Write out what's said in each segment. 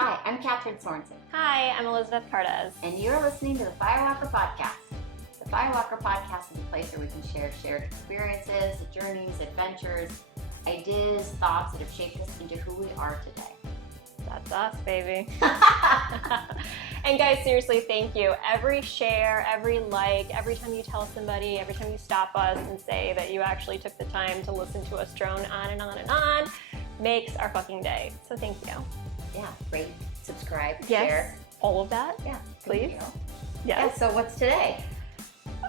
Hi, I'm Kathryn Sorensen. Hi, I'm Elizabeth Cartez. And you're listening to the Firewalker Podcast. The Firewalker Podcast is a place where we can share shared experiences, journeys, adventures, ideas, thoughts that have shaped us into who we are today. That's us, baby. And guys, seriously, thank you. Every share, every like, every time you tell somebody, every time you stop us and say that you actually took the time to listen to us drone on and on and on, makes our fucking day. So thank you. Yeah, rate, subscribe, yes, share. All of that. Yeah, please. Yes. Yeah, so what's today?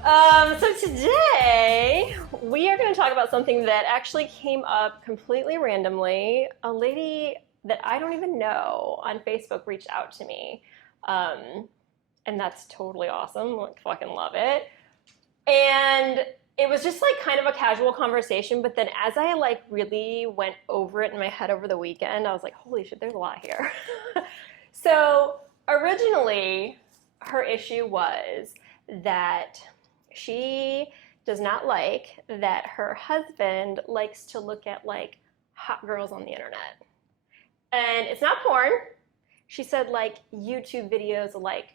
So today we are going to talk about something that actually came up completely randomly. A lady that I don't even know on Facebook reached out to me. And that's totally awesome. Like, fucking love it. And it was just like kind of a casual conversation, but then as I like really went over it in my head over the weekend, I was like, holy shit, there's a lot here. So originally her issue was that she does not like that her husband likes to look at like hot girls on the internet. And it's not porn. She said like YouTube videos of like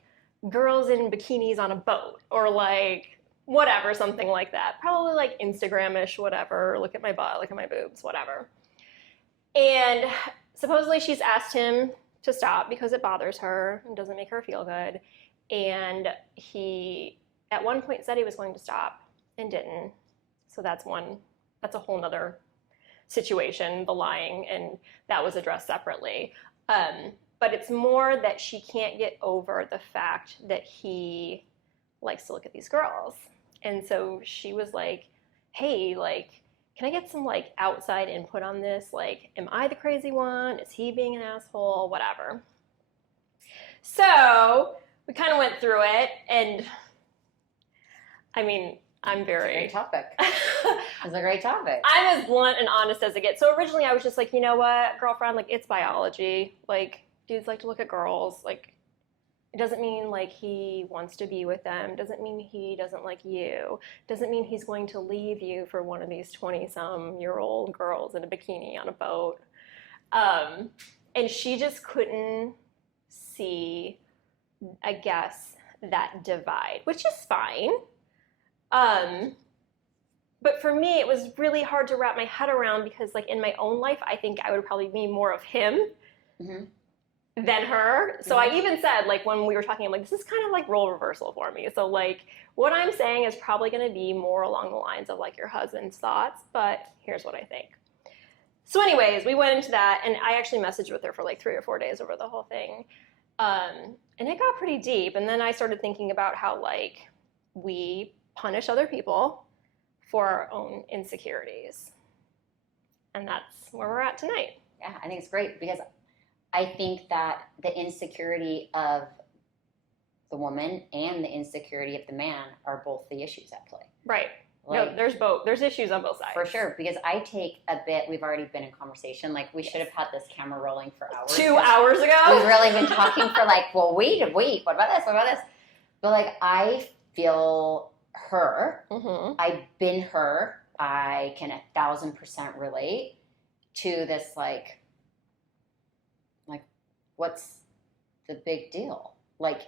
girls in bikinis on a boat or like whatever, something like that. Probably like Instagram-ish, whatever. Look at my butt, look at my boobs, whatever. And supposedly she's asked him to stop because it bothers her and doesn't make her feel good. And he at one point said he was going to stop and didn't. So that's a whole nother situation, the lying, and that was addressed separately. But it's more that she can't get over the fact that he likes to look at these girls. And so she was like, hey, like, can I get some like outside input on this? Like, am I the crazy one? Is he being an asshole? Whatever. So we kind of went through it, and I mean, I'm very... Great topic. It's a great topic. I'm as blunt and honest as it gets. So originally I was just like, you know what, girlfriend, like, it's biology. Like, dudes like to look at girls. Like, it doesn't mean like he wants to be with them. Doesn't mean he doesn't like you. Doesn't mean he's going to leave you for one of these 20-some-year-old girls in a bikini on a boat. And she just couldn't see, I guess, that divide, which is fine. But for me, it was really hard to wrap my head around because, like, in my own life, I think I would probably be more of him than her. So I even said, like, when we were talking, I'm like, this is kind of like role reversal for me. So, like, what I'm saying is probably going to be more along the lines of, like, your husband's thoughts, but here's what I think. So anyways, we went into that, and I actually messaged with her for, like, 3 or 4 days over the whole thing. And it got pretty deep. And then I started thinking about how, like, we punish other people for our own insecurities. And that's where we're at tonight. Yeah, I think it's great because I think that the insecurity of the woman and the insecurity of the man are both the issues at play. Right. Like, no, there's both. There's issues on both sides. For sure, because I take a bit, we've already been in conversation, like we should have had this camera rolling for hours. 2 hours ago? We've really been talking for like, well, wait, what about this, what about this? But like, I feel her, I've been her, I can 1,000% relate to this, like, what's the big deal? Like,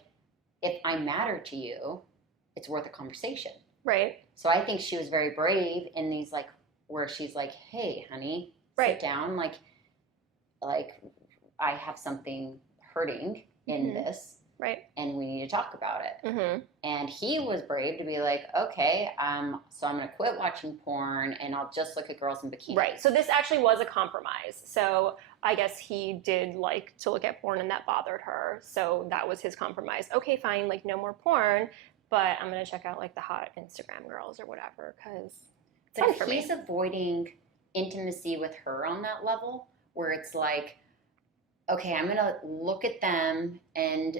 if I matter to you, it's worth a conversation. Right. So I think she was very brave in these, like, where she's like, hey, honey, sit down. Like, I have something hurting in this. Right. And we need to talk about it. And he was brave to be like, okay, so I'm going to quit watching porn and I'll just look at girls in bikinis. Right. So this actually was a compromise. So I guess he did like to look at porn and that bothered her. So that was his compromise. Okay, fine, like no more porn, but I'm going to check out like the hot Instagram girls or whatever because it's fun for me. He's avoiding intimacy with her on that level where it's like, okay, I'm going to look at them and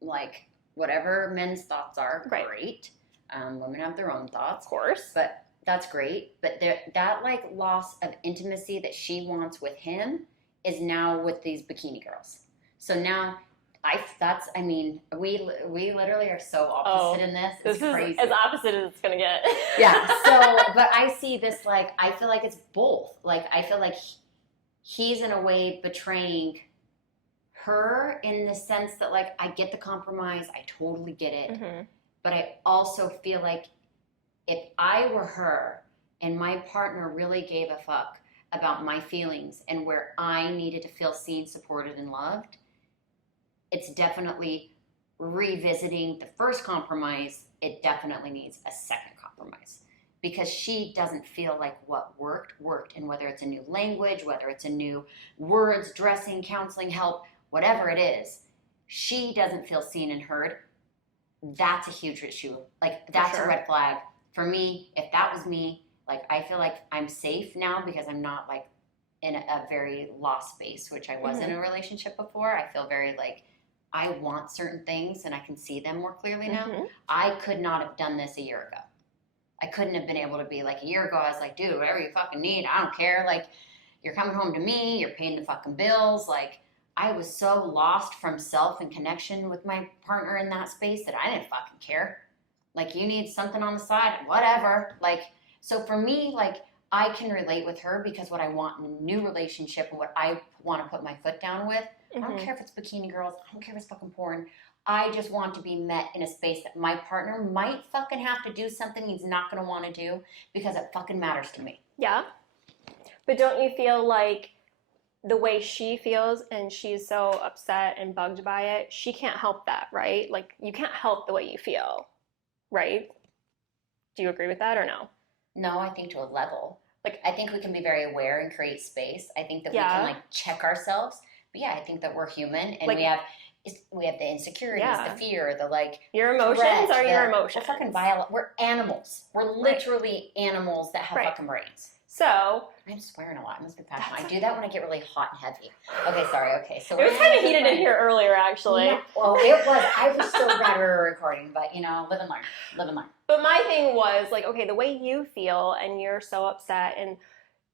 like whatever men's thoughts are, great. Women have their own thoughts, of course, but that's great. But that like loss of intimacy that she wants with him is now with these bikini girls. So now we literally are so opposite in this. It's crazy. Is as opposite as it's gonna get. Yeah. So, but I see this like I feel like it's both. Like I feel like he's in a way betraying her in the sense that, like, I get the compromise. I totally get it. Mm-hmm. But I also feel like if I were her and my partner really gave a fuck about my feelings and where I needed to feel seen, supported, and loved, it's definitely revisiting the first compromise. It definitely needs a second compromise because she doesn't feel like what worked. And whether it's a new language, whether it's a new words, dressing, counseling, help, whatever it is, she doesn't feel seen and heard. That's a huge issue. Like, that's a red flag. For me, if that was me, like, I feel like I'm safe now because I'm not, like, in a very lost space, which I was in a relationship before. I feel very, like, I want certain things and I can see them more clearly now. I could not have done this a year ago. I couldn't have been able to be like, a year ago, I was like, dude, whatever you fucking need, I don't care. Like, you're coming home to me, you're paying the fucking bills. Like, I was so lost from self and connection with my partner in that space that I didn't fucking care. Like, you need something on the side, whatever. Like, so for me, like, I can relate with her because what I want in a new relationship and what I want to put my foot down with, I don't care if it's bikini girls, I don't care if it's fucking porn. I just want to be met in a space that my partner might fucking have to do something he's not going to want to do because it fucking matters to me. Yeah. But don't you feel like the way she feels and she's so upset and bugged by it, she can't help that, right? Like, you can't help the way you feel, right? Do you agree with that or no? No, I think to a level. Like, I think we can be very aware and create space. I think that we can, like, check ourselves. But yeah, I think that we're human and like, we have the insecurities, the fear, the, like, your emotions are your emotions. We're fucking violent. We're animals. We're literally animals that have fucking brains. So I'm swearing a lot. I must be passionate. I do that when I get really hot and heavy. Okay, sorry. Okay, so it was kind of heated in here earlier, actually. Yeah, well, it was. I was so glad we were recording, but, you know, live and learn. Live and learn. But my thing was, like, okay, the way you feel and you're so upset, and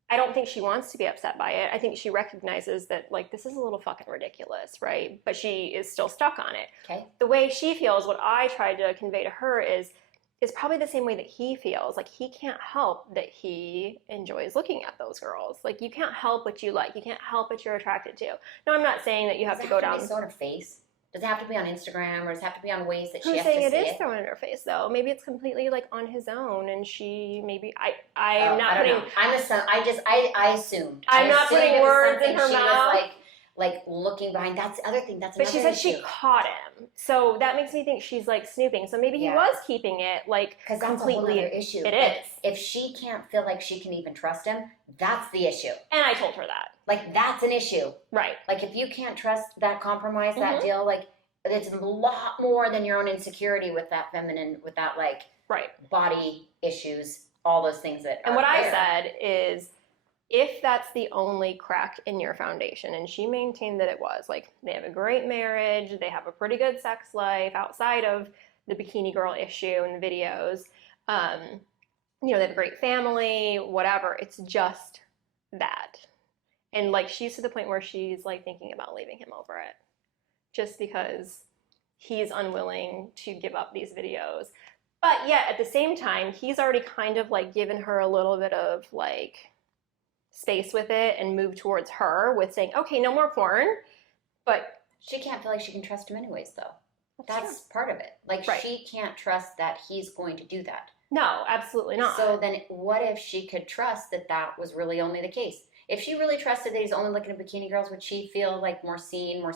I don't think she wants to be upset by it. I think she recognizes that, like, this is a little fucking ridiculous, right? But she is still stuck on it. Okay. The way she feels, what I tried to convey to her is probably the same way that he feels. Like, he can't help that he enjoys looking at those girls. Like, you can't help what you like. You can't help what you're attracted to. No, I'm not saying that you have to go down. Does it have to be sort of face? Does it have to be on Instagram, or does it have to be on ways that she has to see it? Who's saying it is thrown in her face, though? Maybe it's completely, like, on his own, and she maybe I'm not putting. I assumed. I'm not putting words in her she mouth. Was like looking behind. That's the other thing. That's but another she said issue. She caught him, so that makes me think she's, like, snooping. So maybe he was keeping it, like, because that's completely. A whole other issue. It is. If she can't feel like she can even trust him, that's the issue. And I told her that. Like, that's an issue. Right. Like, if you can't trust that compromise, that deal, like, it's a lot more than your own insecurity with that feminine, with that, like, body issues, all those things that. And what I said is, if that's the only crack in your foundation, and she maintained that it was, like, they have a great marriage, they have a pretty good sex life outside of the bikini girl issue and the videos, you know, they have a great family, whatever, it's just that. And, like, she's to the point where she's, like, thinking about leaving him over it, just because he's unwilling to give up these videos. But yet, at the same time, he's already kind of, like, given her a little bit of, like, space with it and move towards her with saying, okay, no more porn. But she can't feel like she can trust him anyways, though. That's part of it. Like, she can't trust that he's going to do that. No, absolutely not. So then what if she could trust that that was really only the case? If she really trusted that he's only looking at bikini girls, would she feel like more seen, more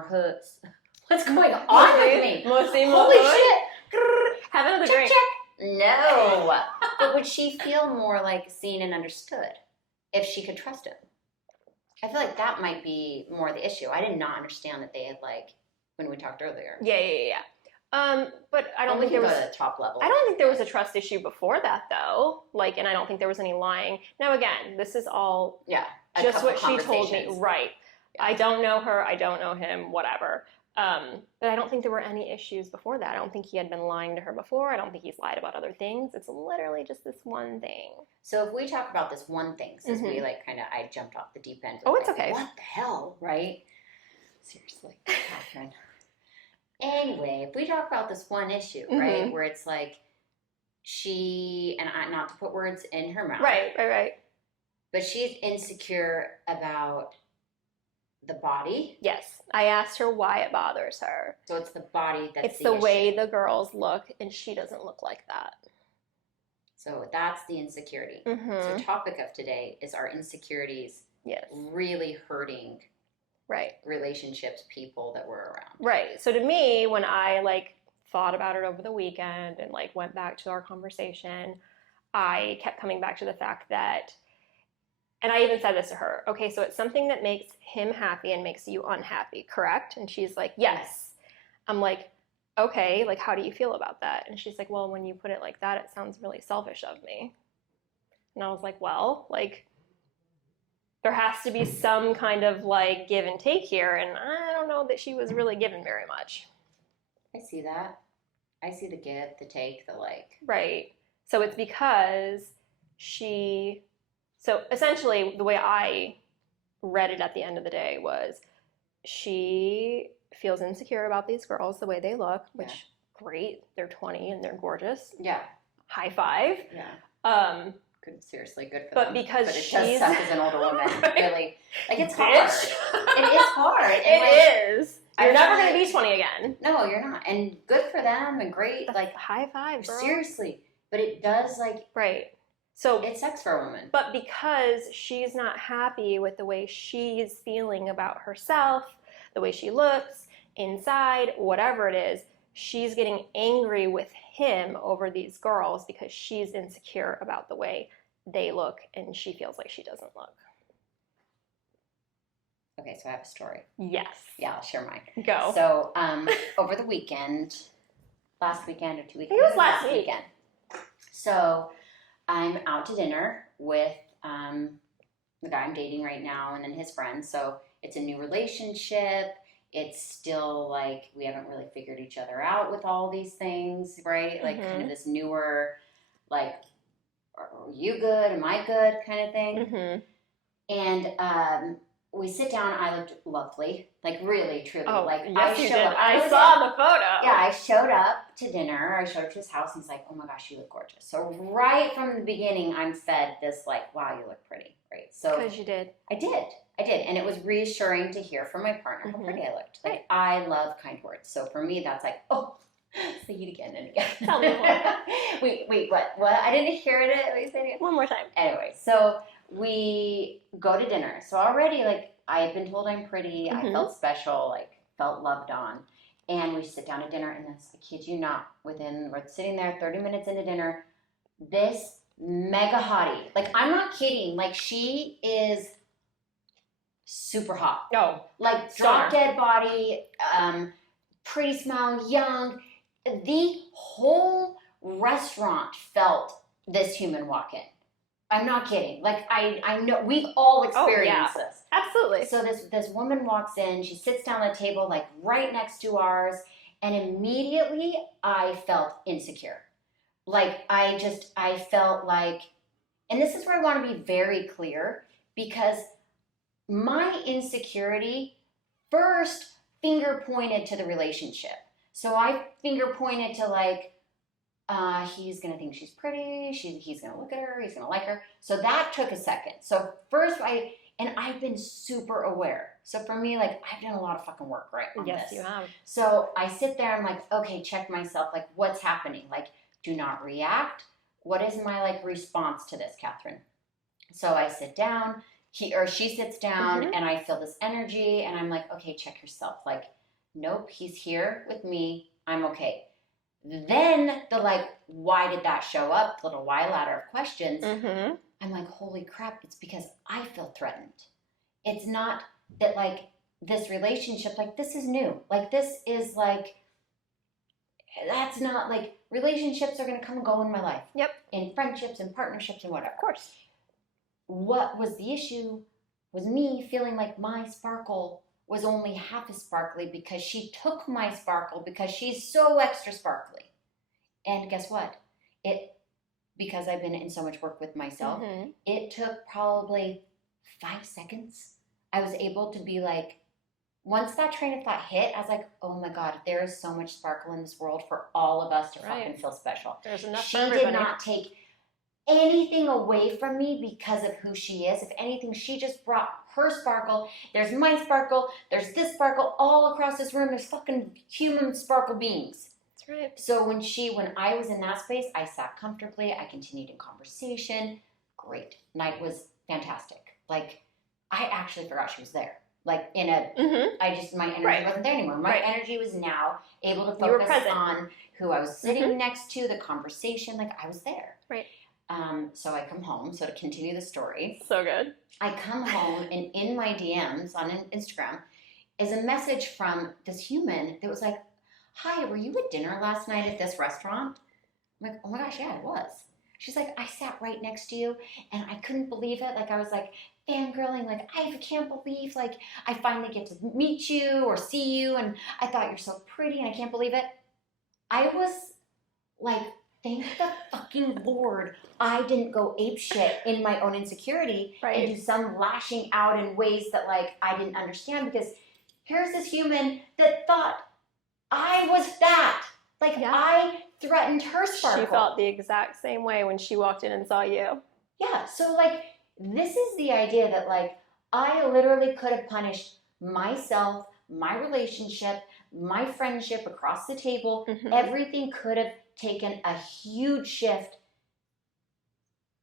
hoods? What's going on with me? More seen, more Holy shit! Have another drink. No. But would she feel more, like, seen and understood if she could trust him? I feel like that might be more the issue. I did not understand that they had, like, when we talked earlier. Yeah. But I don't think there was a top level. I don't think there was a trust issue before that, though. Like, and I don't think there was any lying. Now, again, this is all just what she told me. Right. Yeah. I don't know her. I don't know him. Whatever. But I don't think there were any issues before that. I don't think he had been lying to her before. I don't think he's lied about other things. It's literally just this one thing. So if we talk about this one thing, since we, like, kind of, I jumped off the deep end. Oh, it's like, okay. What the hell, right? Seriously, Kathryn. Anyway, if we talk about this one issue, right, where it's like she, and I, not to put words in her mouth. Right. But she's insecure about The body? Yes. I asked her why it bothers her. So it's the body that's it's the issue. way the girls look, and she doesn't look like that. So that's the insecurity. Mm-hmm. So topic of today is our insecurities really hurting relationships, people that we're around. Right. So to me, when I like thought about it over the weekend and like went back to our conversation, I kept coming back to the fact that, and I even said this to her, okay, so it's something that makes him happy and makes you unhappy, correct? And she's like, yes. I'm like, okay, like, how do you feel about that? And she's like, well, when you put it like that, it sounds really selfish of me. And I was like, well, like, there has to be some kind of like give and take here. And I don't know that she was really given very much. I see that. I see the give, the take, the like. Right. So it's because so essentially the way I read it at the end of the day was she feels insecure about these girls, the way they look, which great. They're 20 and they're gorgeous. Yeah. High five. Yeah. Seriously, good for them. Because but it does suck as an older woman. Really. Like, it's hard. It is hard. And it is. You're never going to be 20 again. No, you're not. And good for them and great. That's like, high five, girl. Seriously. But it does, like... Right. So it sucks for a woman. But because she's not happy with the way she's feeling about herself, the way she looks, inside, whatever it is, she's getting angry with him over these girls because she's insecure about the way they look and she feels like she doesn't look. Okay, so I have a story. Yes. Yeah, I'll share mine. Go. So, over the weekend, last weekend or 2 weekends? It was last weekend. So, I'm out to dinner with the guy I'm dating right now and then his friends. So, it's a new relationship. It's still like we haven't really figured each other out with all these things, right? Like kind of this newer, like, are you good? Am I good? Kind of thing. And we sit down. I looked lovely, like really, truly. Oh, like yes, you did. I saw the photo. Yeah, I showed up to dinner. I showed up to his house. And he's like, "Oh my gosh, you look gorgeous." So right from the beginning, I'm fed this like, "Wow, you look pretty." Right. So because you did. I did, and it was reassuring to hear from my partner how pretty I looked. Like I love kind words. So for me, that's like, oh. Say it again and again. Tell me more. Wait, what? I didn't hear it. Wait, say it again. One more time. Anyway, so we go to dinner. So already, like, I had been told I'm pretty. I felt special, like, felt loved on. And we sit down to dinner, and this, I kid you not, we're sitting there 30 minutes into dinner, this mega hottie. Like, I'm not kidding. Like, she is super hot. Oh. Like, drop dead body, pretty smile, young. The whole restaurant felt this human walk in. I'm not kidding. Like, I know we've all experienced this. Absolutely. So this woman walks in, she sits down at the table, like right next to ours, and immediately I felt insecure. Like I felt like, and this is where I want to be very clear, because my insecurity first finger pointed to the relationship. So I finger pointed to like, he's going to think she's pretty. He's going to look at her. He's going to like her. So that took a second. So first I've been super aware. So for me, like I've done a lot of fucking work on this. Yes, you have. So I sit there. I'm like, okay, check myself. Like what's happening? Like do not react. What is my like response to this, Kathryn? So I sit down. He or she sits down and I feel this energy and I'm like, okay, check yourself. Like, nope, he's here with me. I'm okay. Then the like, why did that show up? The little why ladder of questions. I'm like, holy crap, it's because I feel threatened. It's not that like this relationship, like this is new. Like this is like, that's not like relationships are going to come and go in my life. Yep. In friendships and partnerships and whatever. Of course. What was the issue was me feeling like my sparkle was only half as sparkly because she took my sparkle because she's so extra sparkly. And guess what? Because I've been in so much work with myself, it took probably 5 seconds. I was able to be like, once that train of thought hit, I was like, oh my God, there is so much sparkle in this world for all of us to fucking feel special. There's enough she for everybody. Did not take anything away from me because of who she is. If anything, she just brought her sparkle. There's my sparkle. There's this sparkle all across this room. There's fucking human sparkle beings. That's right. So when I was in that space, I sat comfortably. I continued in conversation. Great. Night was fantastic. Like, I actually forgot she was there. Like, my energy wasn't there anymore. My energy was now able to focus on who I was sitting next to, the conversation. Like, I was there. Right. So I come home. So to continue the story. So good. I come home, and in my DMs on Instagram is a message from this human that was like, hi, were you at dinner last night at this restaurant? I'm like, oh my gosh, yeah, it was. She's like, I sat right next to you, and I couldn't believe it. Like, I was like fangirling, like, I can't believe, like, I finally get to meet you or see you, and I thought you're so pretty, and I can't believe it. I was like, thank the fucking Lord I didn't go apeshit in my own insecurity and do some lashing out in ways that, like, I didn't understand, because here's this human that thought I was that. Like, I threatened her sparkle. She felt the exact same way when she walked in and saw you. Yeah, so, like, this is the idea that, like, I literally could have punished myself, my relationship, my friendship across the table. Mm-hmm. Everything could have taken a huge shift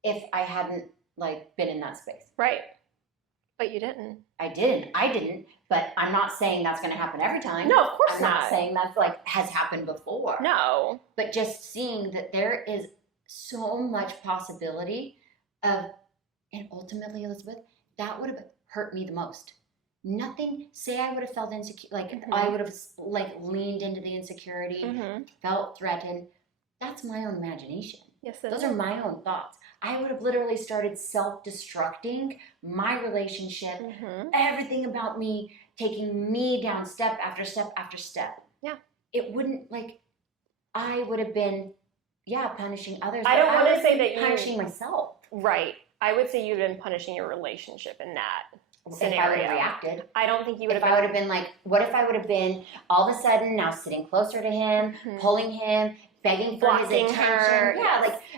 if I hadn't, like, been in that space. Right. But you didn't. I didn't. But I'm not saying that's going to happen every time. No, of course I'm not saying that's, like, has happened before. No. But just seeing that there is so much possibility of, and ultimately, Elizabeth, that would have hurt me the most. Nothing, say I would have felt insecure, like, I would have, like, leaned into the insecurity, felt threatened. That's my own imagination. Yes, those are my own thoughts. I would have literally started self-destructing my relationship, everything about me, taking me down step after step after step. Yeah. It wouldn't, like, I would have been, punishing others. I don't want to say that punishing myself. Right. I would say you've been punishing your relationship in that scenario. If I would have reacted. I don't think you would have. If I would have been like, what if I would have been all of a sudden now sitting closer to him, pulling him, begging for his attention.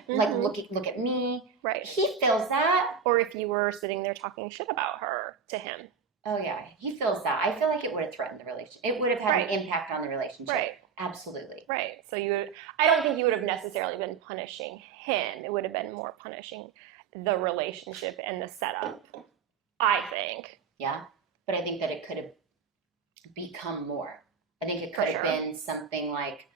Like look at me. Right. He feels that. Or if you were sitting there talking shit about her to him. Oh yeah, he feels that. I feel like it would have threatened the relationship. It would have had an impact on the relationship. Right. Absolutely. Right. So I don't think you would have necessarily been punishing him. It would have been more punishing the relationship and the setup, I think. Yeah. But I think that it could have become more. I think it could have been something like,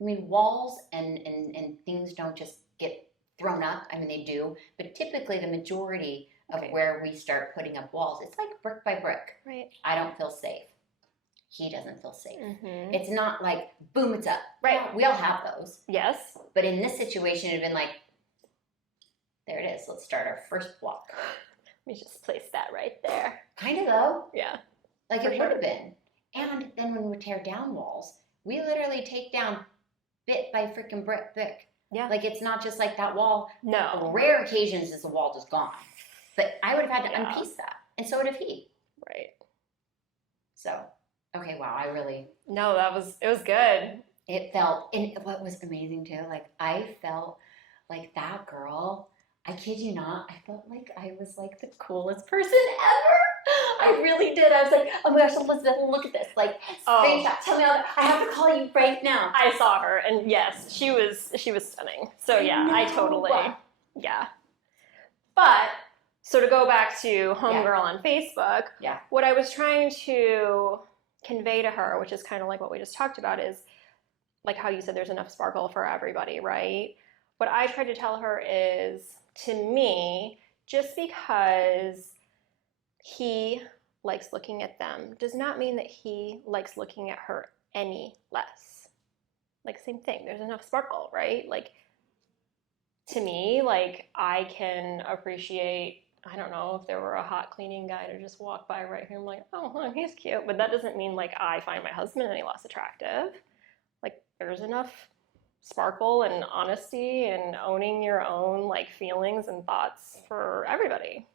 I mean, walls and things don't just get thrown up. I mean, they do. But typically the majority of where we start putting up walls, it's like brick by brick. Right. I don't feel safe. He doesn't feel safe. Mm-hmm. It's not like, boom, it's up. Right. Yeah, we all have those. Yes. But in this situation, it would have been like, there it is. Let's start our first block. Let me just place that right there. Kind of, though. Yeah. Like it would have been. And then when we tear down walls, we literally take down bit by freaking brick. Yeah. Like it's not just like that wall. No. Rare occasions is the wall just gone. But I would have had to unpiece that. And so would have he. Right. So, okay, wow, No, it was good. It felt, and what was amazing too, like I felt like that girl, I kid you not, I felt like I was like the coolest person ever. I really did. I was like, oh my gosh, Elizabeth, look at this. Like, screenshot, tell me all that. I have to call you right now. I saw her, and yes, she was stunning. So yeah, I totally, yeah. But, so to go back to Homegirl on Facebook, what I was trying to convey to her, which is kind of like what we just talked about, is like how you said there's enough sparkle for everybody, right? What I tried to tell her is, to me, just because he likes looking at them does not mean that he likes looking at her any less. Like, same thing. There's enough sparkle, right? Like, to me, like, I can appreciate, I don't know, if there were a hot cleaning guy to just walk by right here, I'm like, oh, he's cute. But that doesn't mean, like, I find my husband any less attractive. Like, there's enough sparkle and honesty and owning your own, like, feelings and thoughts for everybody.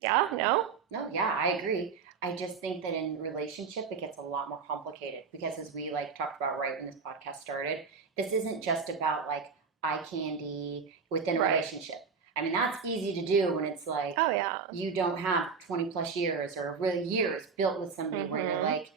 Yeah? No? No, yeah, I agree. I just think that in relationship, it gets a lot more complicated because as we, like, talked about right when this podcast started, this isn't just about, like, eye candy within a relationship. I mean, that's easy to do when it's like, oh yeah, you don't have 20 plus years or really years built with somebody where you're like,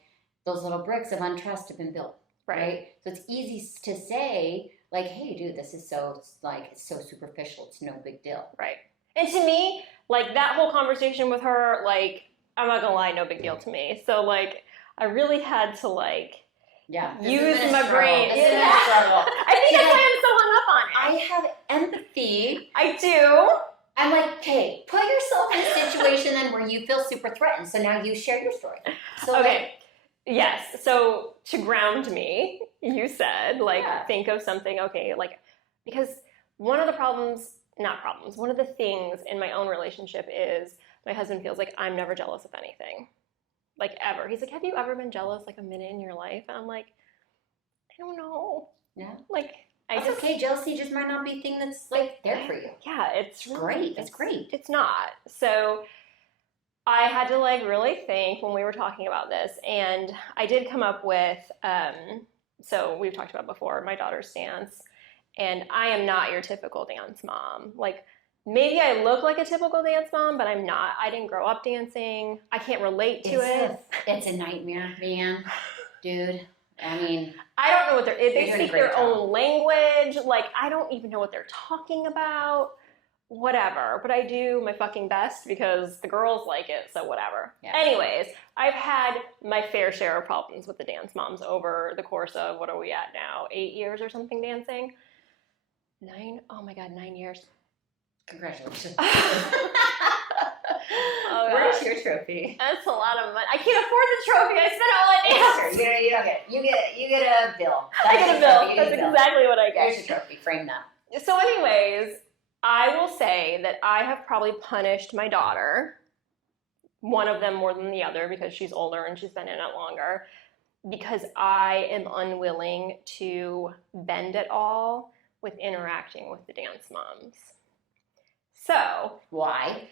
those little bricks of untrust have been built, right? So it's easy to say, like, hey, dude, this is so, like, it's so superficial. It's no big deal. Right. And to me, like, that whole conversation with her, like, I'm not gonna lie, no big deal to me. So, like, I really had to, like, use my brain. I think that's why I'm so hung up on it. I have empathy. I do. I'm like, okay, put yourself in a situation then where you feel super threatened. So now you share your story. So okay. Like, yes. So to ground me, you said, like, think of something, okay, like, because one of the one of the things in my own relationship is my husband feels like I'm never jealous of anything. Like, ever. He's like, have you ever been jealous, like, a minute in your life? And I'm like, I don't know. Yeah. Like, that's okay. Jealousy just might not be a thing that's, like, there for you. Yeah, it's really, great. It's great. It's not. So I had to, like, really think when we were talking about this. And I did come up with, so we've talked about before, my daughter's dance. And I am not your typical dance mom. Like, maybe I look like a typical dance mom, but I'm not. I didn't grow up dancing. I can't relate to it. It's a nightmare, man. Dude, I mean, I don't know what they speak their own language. Like, I don't even know what they're talking about. Whatever. But I do my fucking best because the girls like it, so whatever. Yeah. Anyways, I've had my fair share of problems with the dance moms over the course of, what are we at now, 8 years or something dancing? 9? Oh my God, 9 years. Congratulations. Oh, where's your trophy? That's a lot of money. I can't afford the trophy. I spent it all on dance. Sure. You don't get it. You get a bill. I get a bill. That's exactly what I get. Here's your trophy. Frame that. So anyways, I will say that I have probably punished my daughter, one of them more than the other because she's older and she's been in it longer, because I am unwilling to bend at all with interacting with the dance moms. So, why?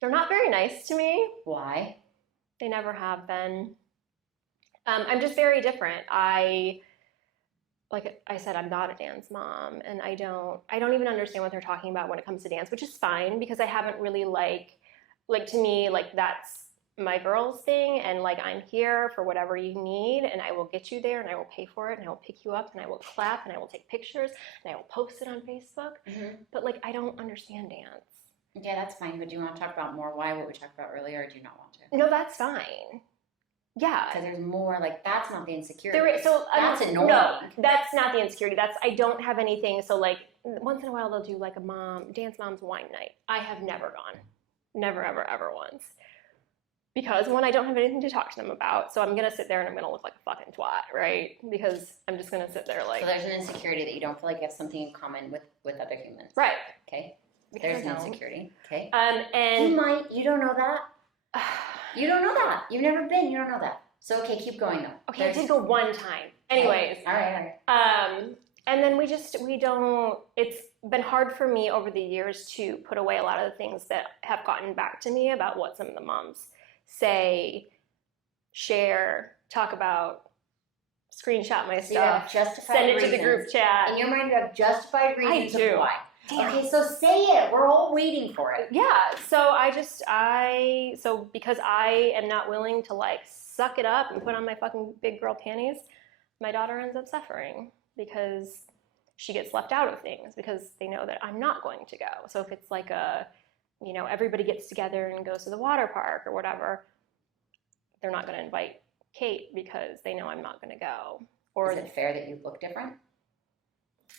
They're not very nice to me. Why? They never have been. I'm just very different. Like I said, I'm not a dance mom, and I don't even understand what they're talking about when it comes to dance, which is fine because I haven't really like to me, like, that's my girl's thing, and like, I'm here for whatever you need, and I will get you there, and I will pay for it, and I will pick you up, and I will clap, and I will take pictures, and I will post it on Facebook. But like, I don't understand dance. Yeah, that's fine. But do you want to talk about more why what we talked about earlier, or do you not want to? No, that's fine. Yeah. Because there's more, like, that's not the insecurity. That's annoying. No, that's not the insecurity. I don't have anything. So, like, once in a while they'll do, like, dance mom's wine night. I have never gone. Never, ever, ever once. Because, one, I don't have anything to talk to them about. So I'm going to sit there and I'm going to look like a fucking twat, right? Because I'm just going to sit there like... So there's an insecurity that you don't feel like you have something in common with other humans. Right. Okay. There's an insecurity. Okay. And... You don't know that? You don't know that. You've never been. You don't know that. So, okay, keep going, though. Okay, I did go one time. Anyways. All right. And then we don't, it's been hard for me over the years to put away a lot of the things that have gotten back to me about what some of the moms say, share, talk about, screenshot my stuff, send it to the group chat. In your mind, you have justified reasons of why. Damn. Okay, so say it. We're all waiting for it. Yeah, so because I am not willing to, like, suck it up and put on my fucking big girl panties, my daughter ends up suffering because she gets left out of things because they know that I'm not going to go. So if it's like everybody gets together and goes to the water park or whatever, they're not going to invite Kate because they know I'm not going to go. Or is it fair that you look different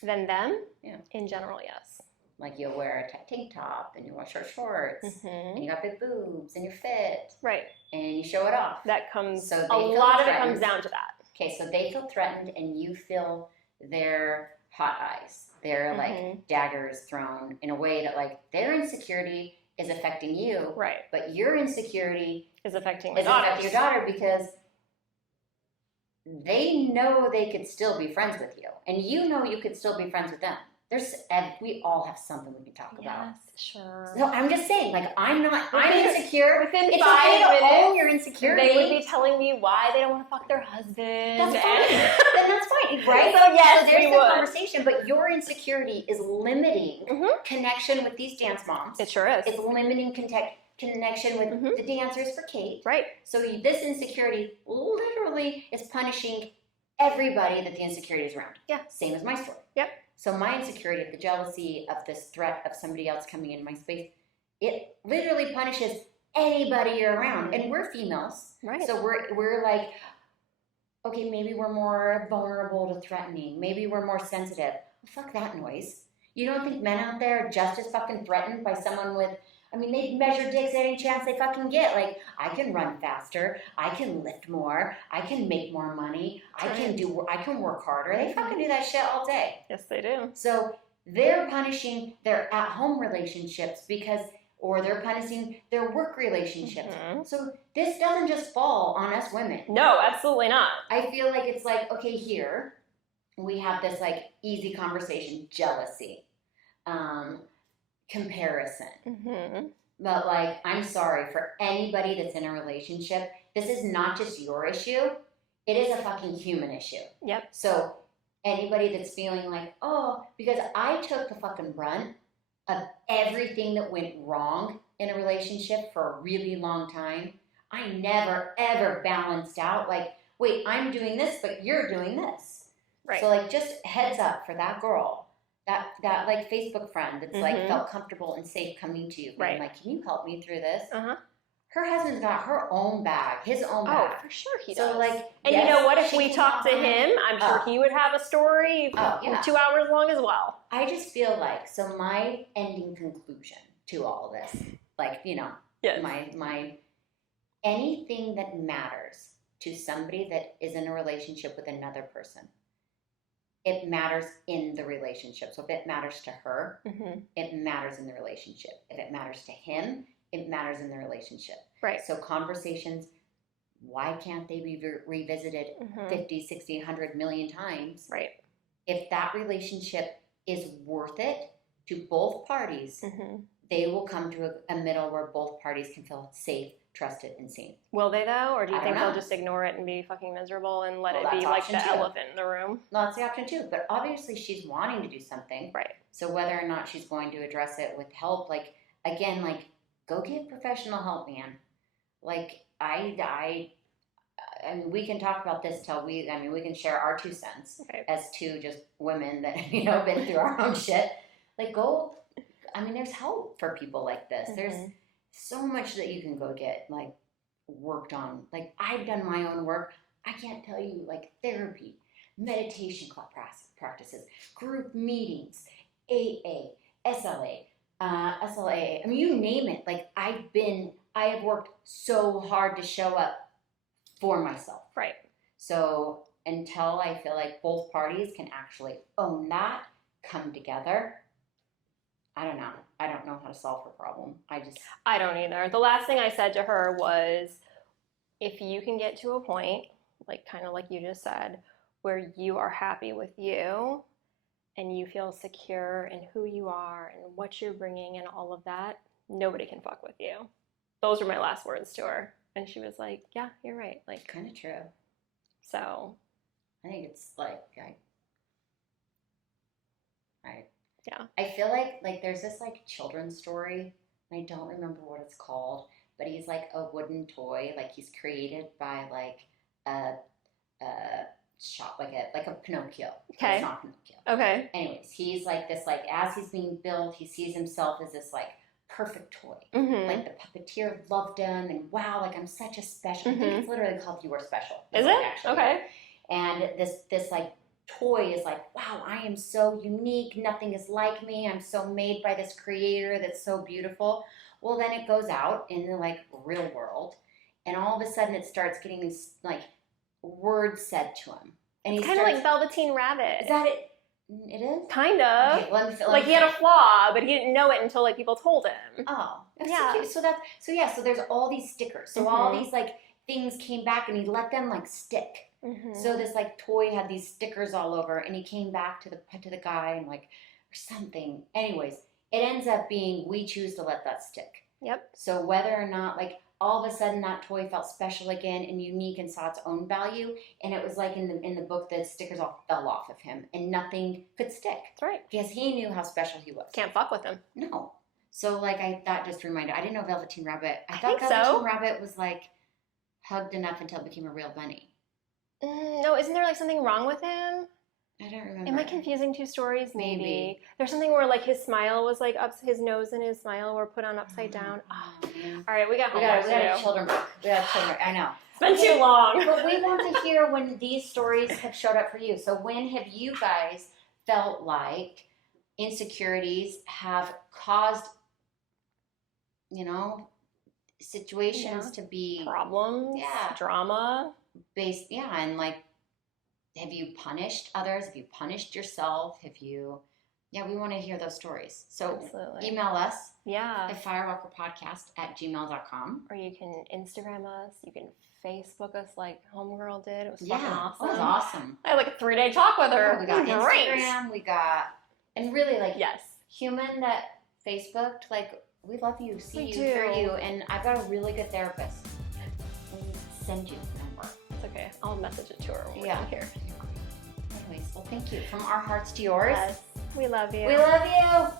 than them? Yeah. In general, yes. Like, you'll wear a tank top and you wear short shorts and you got big boobs and you're fit. Right. And you show it off. So a lot of it comes down to that. Okay, so they feel threatened and you feel their hot eyes. They're like daggers thrown in a way that, like, their insecurity is affecting you. Right. But your insecurity is affecting your daughter because they know they could still be friends with you. And you know you could still be friends with them. we all have something we can talk about. Yes, sure. So I'm just saying, like, I'm insecure. Within it's 5 okay minutes, to own your insecurity. They would be telling me why they don't want to fuck their husband. That's fine. Then that's fine, right? So yes, so there's we the would. conversation, but your insecurity is limiting connection with these dance moms. It sure is. It's limiting connection with the dancers for Kate. Right. So this insecurity literally is punishing everybody that the insecurity is around. Yeah. Same as my story. Yep. So my insecurity, the jealousy of this threat of somebody else coming into my space, it literally punishes anybody you're around. And we're females. Right. So we're like, okay, maybe we're more vulnerable to threatening. Maybe we're more sensitive. Well, fuck that noise. You don't think men out there are just as fucking threatened by someone with, I mean, they measure dicks any chance they fucking get. Like, I can run faster. I can lift more. I can make more money. I can work harder. They fucking do that shit all day. Yes, they do. So they're punishing their at-home relationships or they're punishing their work relationships. So this doesn't just fall on us women. No, absolutely not. I feel like it's like, okay, here we have this like easy conversation, jealousy, comparison. But like, I'm sorry for anybody that's in a relationship. This is not just your issue. It is a fucking human issue. Yep. So anybody that's feeling like, oh, because I took the fucking brunt of everything that went wrong in a relationship for a really long time. I never, ever balanced out. Like, wait, I'm doing this, but you're doing this. Right. So like, just heads up for that girl. That like Facebook friend that's like felt comfortable and safe coming to you. Being like, can you help me through this? Her husband's got her own bag, his own bag. Oh, for sure he does. So like, and yes, you know what? If we can talked to him, I'm sure he would have a story 2 hours long as well. I just feel like, so my ending conclusion to all of this, like, you know, my anything that matters to somebody that is in a relationship with another person, it matters in the relationship. So if it matters to her, it matters in the relationship. If it matters to him, it matters in the relationship. Right. So conversations, why can't they be revisited 50, 60, 100 million times? Right. If that relationship is worth it to both parties, they will come to a middle where both parties can feel safe, trusted, and seen. Will they though? Or do you think know. they'll just ignore it and be fucking miserable and let it be like the elephant in the room? No, that's the option too. But obviously she's wanting to do something. Right. So whether or not she's going to address it with help, like, again, like, go get professional help, man. Like, I mean, we can talk about this we can share our 2 cents as two just women that, you know, been through our own shit. Like, there's help for people like this. There's so much that you can go get, like, worked on. Like, I've done my own work. I can't tell you, like, therapy, meditation club practices, group meetings, AA, SLA, SLA. I mean, you name it. Like, I have worked so hard to show up for myself. Right. So until I feel like both parties can actually own that, come together, I don't know. I don't know how to solve her problem. I don't either. The last thing I said to her was, if you can get to a point, like kind of like you just said, where you are happy with you and you feel secure in who you are and what you're bringing and all of that, nobody can fuck with you. Those were my last words to her. And she was like, yeah, you're right. Like, kind of true. So I think it's like, I feel like there's this like children's story, and I don't remember what it's called, but he's like a wooden toy, like he's created by like a shop, like a Pinocchio. Okay. It's not Pinocchio. Okay. Anyways, he's like this, like as he's being built, he sees himself as this like perfect toy. Like the puppeteer loved him, and wow, like I'm such a special. I think it's literally called "You Are Special." Is it? Actually. Okay. And this like toy is like, wow, I am so unique. Nothing is like me. I'm so made by this creator that's so beautiful. Well, then it goes out in the like real world, and all of a sudden it starts getting these like words said to him, and he's kind of like Velveteen Rabbit. Is that it? It is? Kind of. Okay, let me like he had a flaw, but he didn't know it until like people told him. Oh, yeah. So cute. So there's all these stickers. So all these like things came back, and he let them like stick. So this like toy had these stickers all over, and he came back to the guy and like something. Anyways, it ends up being we choose to let that stick. Yep. So whether or not, like, all of a sudden that toy felt special again and unique and saw its own value, and it was like in the book, the stickers all fell off of him and nothing could stick. That's right. Because he knew how special he was. Can't fuck with him. No. So, like, that just reminded, I didn't know Velveteen Rabbit. I thought think Velveteen so. Rabbit was, like, hugged enough until it became a real bunny. No, isn't there like something wrong with him? I don't remember. Am I confusing two stories? Maybe. There's something where like his smile was like up, his nose and his smile were put on upside down. Oh, man. All right, we got We homework got to a do. children book. We got a children. I know. It's been too long. But we want to hear when these stories have showed up for you. So when have you guys felt like insecurities have caused, situations to be Problems, drama. based, and like, have you punished others? Have you punished yourself? We want to hear those stories. So Absolutely. email us Yeah. at firewalkerpodcast@gmail.com. Or you can Instagram us. You can Facebook us like Homegirl did. It was Yeah, fucking awesome. that was awesome. I had like a 3-day talk with her. We got It was great. Instagram. And really, like, Yes. human that Facebooked, like, we love you, see We you, do. hear you, and I've got a really good therapist. We'll send you the number. It's okay. I'll message it to her when we're Yeah. done here. Anyways, well, thank you. From our hearts to yours. Yes. We love you. We love you.